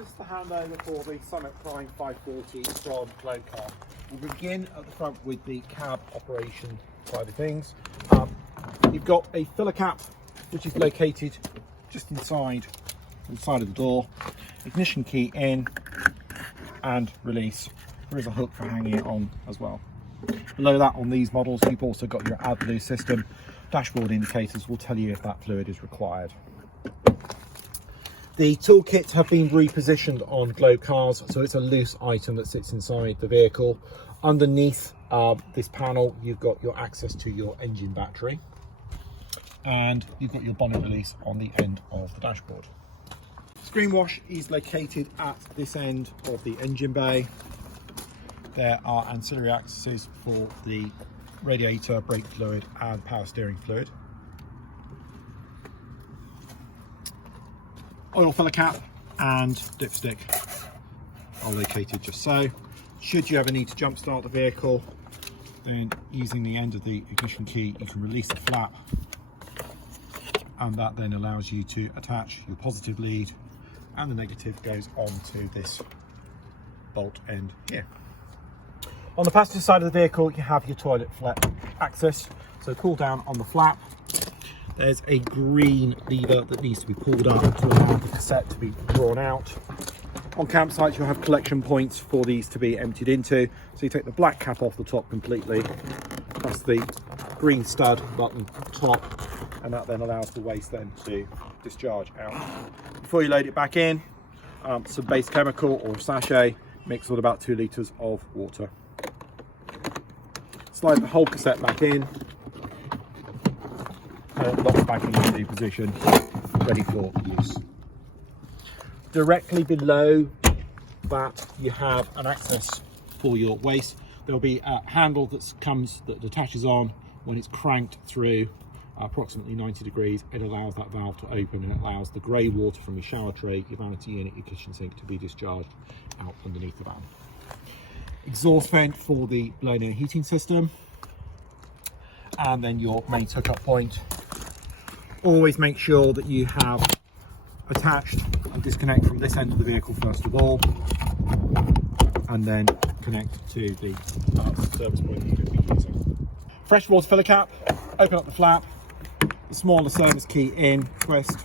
This is the handover for the Summit Prime 540 from Globecar. We'll begin at the front with the cab operation side of things. You've got a filler cap which is located just inside the side of the door. Ignition key in and release. There is a hook for hanging it on as well. Below that, on these models, you've also got your AdBlue system. Dashboard indicators will tell you if that fluid is required. The toolkits have been repositioned on Globecars, so it's a loose item that sits inside the vehicle. Underneath this panel, you've got your access to your engine battery, and you've got your bonnet release on the end of the dashboard. Screen wash is located at this end of the engine bay. There are ancillary accesses for the radiator, brake fluid and power steering fluid. Oil filler cap and dipstick are located just so. Should you ever need to jump start the vehicle, then using the end of the ignition key, you can release the flap, and that then allows you to attach your positive lead, and the negative goes onto this bolt end here. On the passenger side of the vehicle, you have your toilet flap access. So pull down on the flap. There's a green lever that needs to be pulled up to allow the cassette to be drawn out. On campsites, you'll have collection points for these to be emptied into. So you take the black cap off the top completely, plus the green stud button top, and that then allows the waste then to discharge out. Before you load it back in, some base chemical or sachet mixed with about 2 litres of water. Slide the whole cassette back in, and it locks back into position, ready for use. Directly below that, you have an access for your waste. There'll be a handle that attaches on. When it's cranked through approximately 90 degrees, it allows that valve to open, and it allows the grey water from your shower tray, your vanity unit, your kitchen sink to be discharged out underneath the van. Exhaust vent for the blown air heating system, and then your main hookup point. Always make sure that you have attached and disconnect from this end of the vehicle first of all, and then connect to the service point that you're going to be using. Fresh water filler cap, open up the flap, the smaller service key in, twist,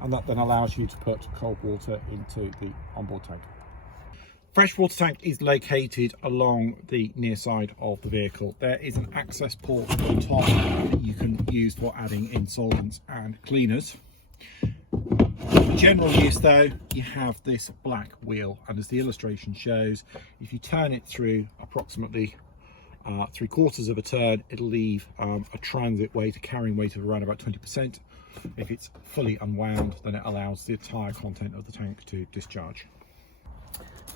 and that then allows you to put cold water into the onboard tank. Fresh water tank is located along the near side of the vehicle. There is an access port on top that you can use for adding in solvents and cleaners. For general use though, you have this black wheel, and as the illustration shows, if you turn it through approximately 3/4 of a turn, it'll leave a transit weight, a carrying weight of around about 20%. If it's fully unwound, then it allows the entire content of the tank to discharge.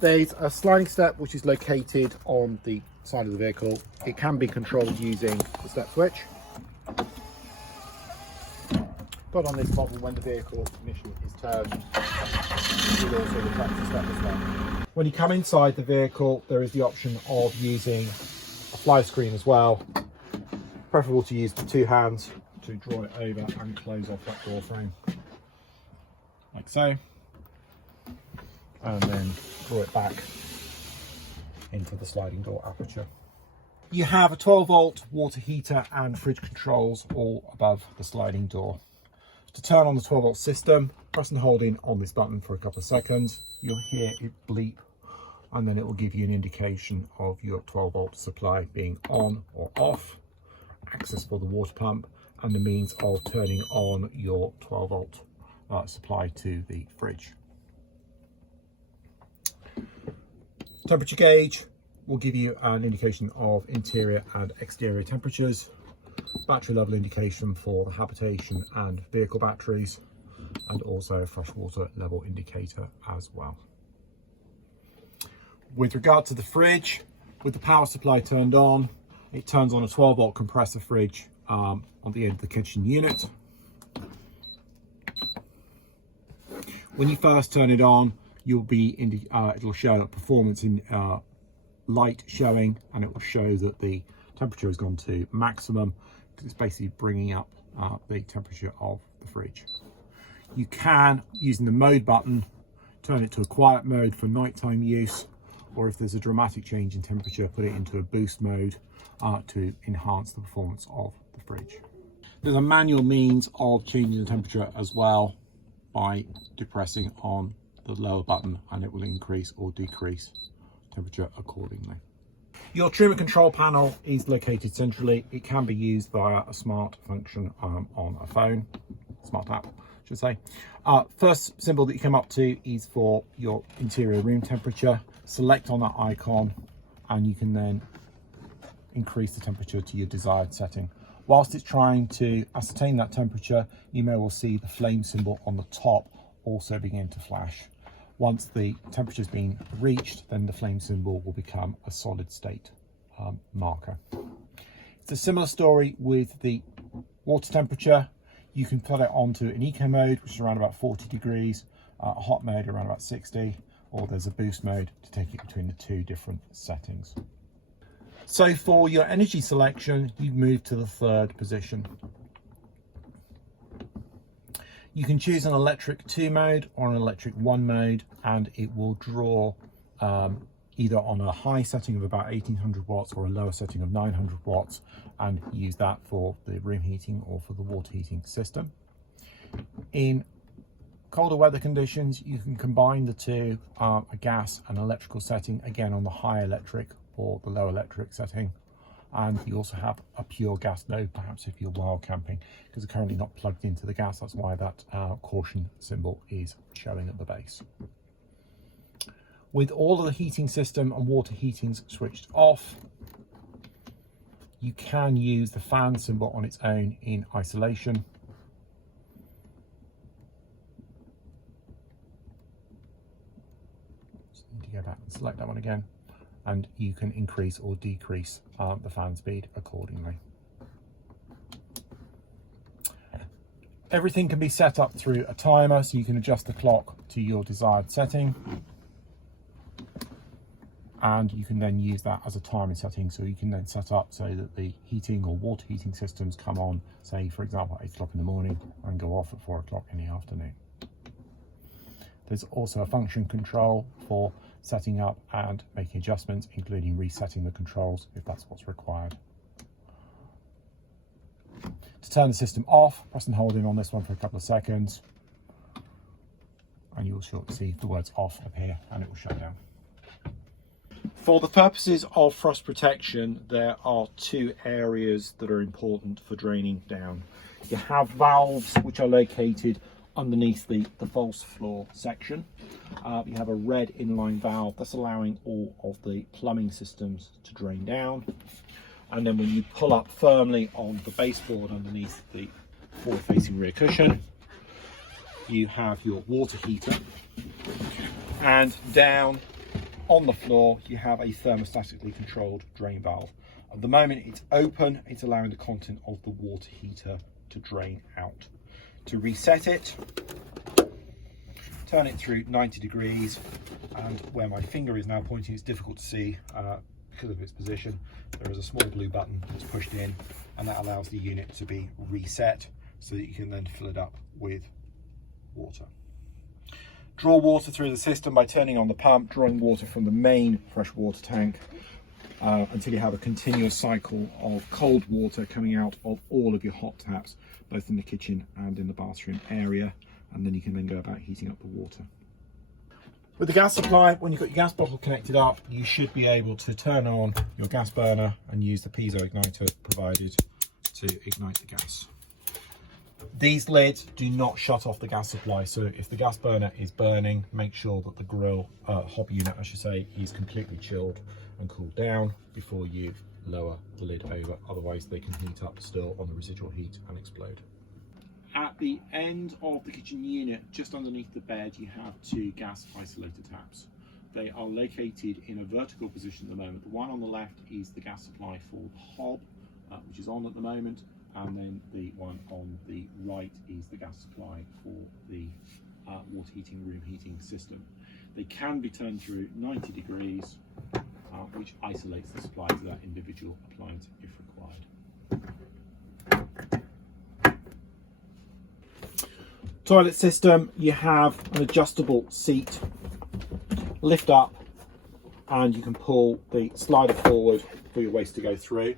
There's a sliding step which is located on the side of the vehicle. It can be controlled using the step switch. But on this model, when the vehicle ignition is turned, it also retracts the step as well. When you come inside the vehicle, there is the option of using a fly screen as well. Preferable to use the 2 hands to draw it over and close off that door frame, like so, and then draw it back into the sliding door aperture. You have a 12-volt water heater and fridge controls all above the sliding door. To turn on the 12-volt system, press and hold in on this button for a couple of seconds. You'll hear it bleep, and then it will give you an indication of your 12-volt supply being on or off, access for the water pump, and the means of turning on your 12-volt supply to the fridge. Temperature gauge will give you an indication of interior and exterior temperatures. Battery level indication for the habitation and vehicle batteries, and also a freshwater level indicator as well. With regard to the fridge, with the power supply turned on, it turns on a 12-volt compressor fridge on the end of the kitchen unit. When you first turn it on, you'll be it'll show a performance in light showing, and it will show that the temperature has gone to maximum, because it's basically bringing up the temperature of the fridge. You can, using the mode button, turn it to a quiet mode for nighttime use, or if there's a dramatic change in temperature, put it into a boost mode to enhance the performance of the fridge. There's a manual means of changing the temperature as well by depressing on the lower button, and it will increase or decrease temperature accordingly. Your trimmer control panel is located centrally. It can be used via a smart function on a phone, smart app, I should say. First symbol that you come up to is for your interior room temperature. Select on that icon and you can then increase the temperature to your desired setting. Whilst it's trying to ascertain that temperature, you may well see the flame symbol on the top also begin to flash. Once the temperature has been reached, then the flame symbol will become a solid state marker. It's a similar story with the water temperature. You can put it onto an eco mode, which is around about 40 degrees, a hot mode around about 60, or there's a boost mode to take it between the two different settings. So for your energy selection, you move to the third position. You can choose an electric 2 mode or an electric 1 mode, and it will draw either on a high setting of about 1800 watts or a lower setting of 900 watts, and use that for the room heating or for the water heating system. In colder weather conditions, you can combine the two, a gas and electrical setting, again on the high electric or the low electric setting. And you also have a pure gas node, perhaps if you're wild camping, because it's currently not plugged into the gas. That's why that caution symbol is showing at the base. With all of the heating system and water heatings switched off, you can use the fan symbol on its own in isolation. Just need to go back and select that one again, and you can increase or decrease the fan speed accordingly. Everything can be set up through a timer, so you can adjust the clock to your desired setting. And you can then use that as a timing setting, so you can then set up so that the heating or water heating systems come on, say for example 8 o'clock in the morning, and go off at 4 o'clock in the afternoon. There's also a function control for setting up and making adjustments, including resetting the controls if that's what's required. To turn the system off, press and hold in on this one for a couple of seconds, and you'll see the words off appear and it will shut down. For the purposes of frost protection, there are 2 areas that are important for draining down. You have valves which are located underneath the false floor section. You have a red inline valve that's allowing all of the plumbing systems to drain down. And then when you pull up firmly on the baseboard underneath the forward-facing rear cushion, you have your water heater. And down on the floor, you have a thermostatically controlled drain valve. At the moment it's open, it's allowing the content of the water heater to drain out. To reset it, turn it through 90 degrees, and where my finger is now pointing, it's difficult to see because of its position. There is a small blue button that's pushed in, and that allows the unit to be reset so that you can then fill it up with water. Draw water through the system by turning on the pump, drawing water from the main freshwater tank until you have a continuous cycle of cold water coming out of all of your hot taps, both in the kitchen and in the bathroom area, and then you can then go about heating up the water. With the gas supply, when you've got your gas bottle connected up, you should be able to turn on your gas burner and use the piezo igniter provided to ignite the gas. These lids do not shut off the gas supply, so if the gas burner is burning, make sure that the grill hob unit, I should say, is completely chilled and cooled down before you lower the lid over, otherwise they can heat up still on the residual heat and explode. At the end of the kitchen unit, just underneath the bed, you have 2 gas isolator taps. They are located in a vertical position at the moment. The one on the left is the gas supply for the hob, which is on at the moment, and then the one on the right is the gas supply for the water heating, room heating system. They can be turned through 90 degrees, which isolates the supply to that individual appliance if required. Toilet system, you have an adjustable seat, lift up, and you can pull the slider forward for your waste to go through.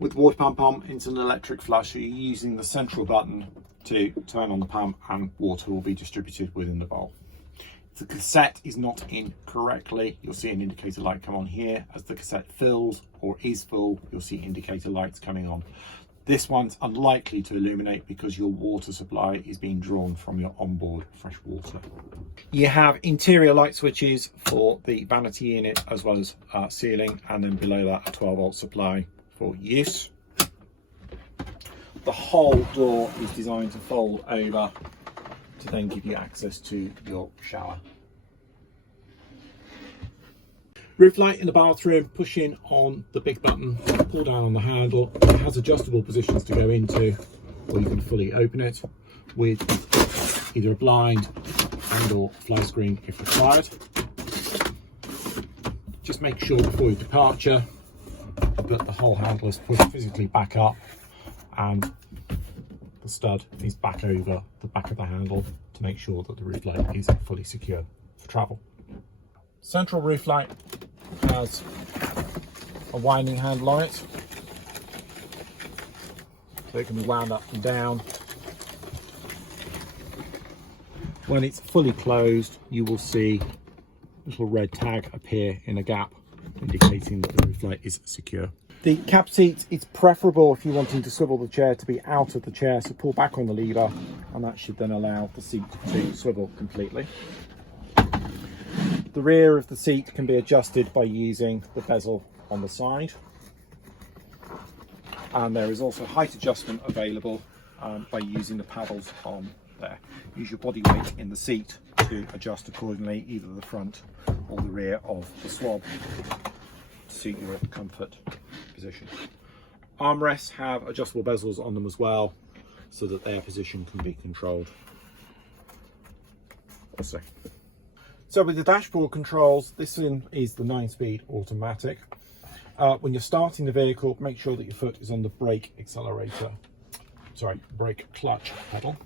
With water pump on, it's an electric flush, so you're using the central button to turn on the pump and water will be distributed within the bowl. If the cassette is not in correctly, you'll see an indicator light come on here. As the cassette fills or is full, you'll see indicator lights coming on. This one's unlikely to illuminate because your water supply is being drawn from your onboard fresh water. You have interior light switches for the vanity unit as well as ceiling, and then below that a 12-volt supply for use. The whole door is designed to fold over to then give you access to your shower. Roof light in the bathroom, push in on the big button, pull down on the handle. It has adjustable positions to go into, or you can fully open it with either a blind and or fly screen if required. Just make sure before your departure that the whole handle is pushed physically back up and the stud is back over the back of the handle to make sure that the roof light is fully secure for travel. Central roof light has a winding handle on it, so it can be wound up and down. When it's fully closed, you will see a little red tag appear in a gap indicating that the roof light is secure. The cab seat, it's preferable if you're wanting to swivel the chair to be out of the chair, so pull back on the lever and that should then allow the seat to swivel completely. The rear of the seat can be adjusted by using the bezel on the side, and there is also height adjustment available by using the paddles on there. Use your body weight in the seat to adjust accordingly, either the front or the rear of the swab to suit your comfort position. Armrests have adjustable bezels on them as well, so that their position can be controlled also. So with the dashboard controls, this one is the 9-speed automatic. When you're starting the vehicle, make sure that your foot is on the brake clutch pedal,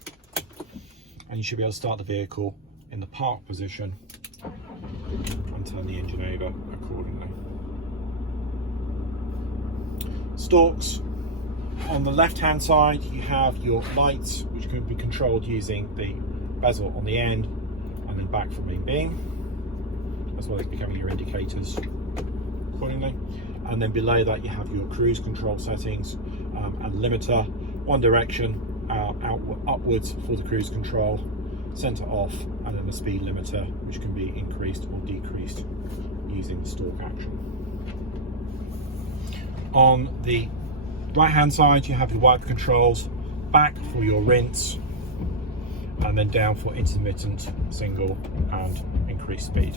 and you should be able to start the vehicle in the park position and turn the engine over accordingly. Stalks. On the left hand side you have your lights, which can be controlled using the bezel on the end and then back from main beam, as well as becoming your indicators accordingly. And then below that you have your cruise control settings and limiter, one direction upwards for the cruise control, center off, and then the speed limiter, which can be increased or decreased using the stalk action. On the right hand side you have your wiper controls, back for your rinse, and then down for intermittent, single and increased speed.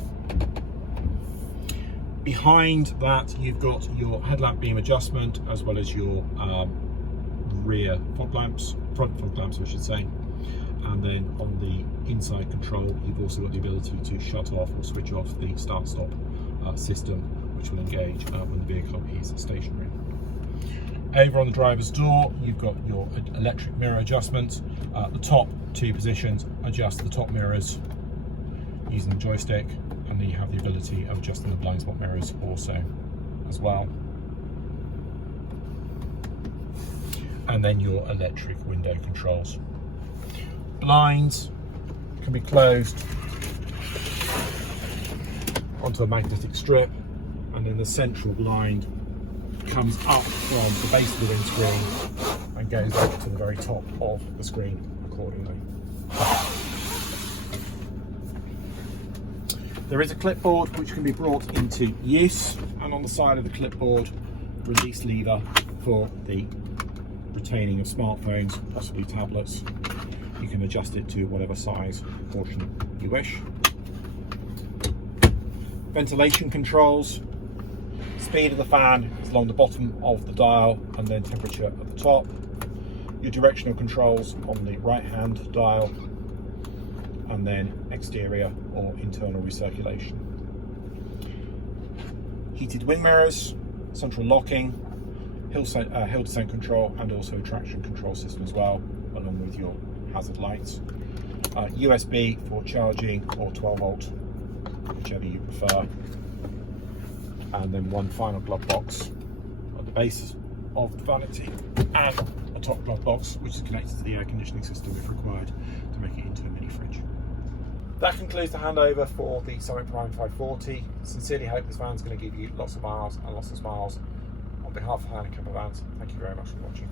Behind that you've got your headlamp beam adjustment as well as your rear fog lamps, front fog lamps I should say, and then on the inside control you've also got the ability to shut off or switch off the start stop system, which will engage when the vehicle is stationary. Over on the driver's door you've got your electric mirror adjustment. The top two positions adjust the top mirrors using the joystick, and then you have the ability of adjusting the blind spot mirrors also as well. And then your electric window controls. Blinds can be closed onto a magnetic strip, and then the central blind comes up from the base of the windscreen and goes up to the very top of the screen accordingly. There is a clipboard which can be brought into use, and on the side of the clipboard, release lever for the retaining of smartphones, possibly tablets. You can adjust it to whatever size portion you wish. Ventilation controls. Speed of the fan is along the bottom of the dial, and then temperature at the top. Your directional controls on the right hand dial, and then exterior or internal recirculation. Heated wing mirrors, central locking, hill descent control, and also traction control system as well, along with your hazard lights, USB for charging or 12 volt, whichever you prefer, and then one final glove box at the base of the vanity, and a top glove box which is connected to the air conditioning system if required to make it into a mini fridge. That concludes the handover for the Summit Prime 540. Sincerely hope this van's going to give you lots of miles and lots of smiles. On behalf of Handover Camper Vans, thank you very much for watching.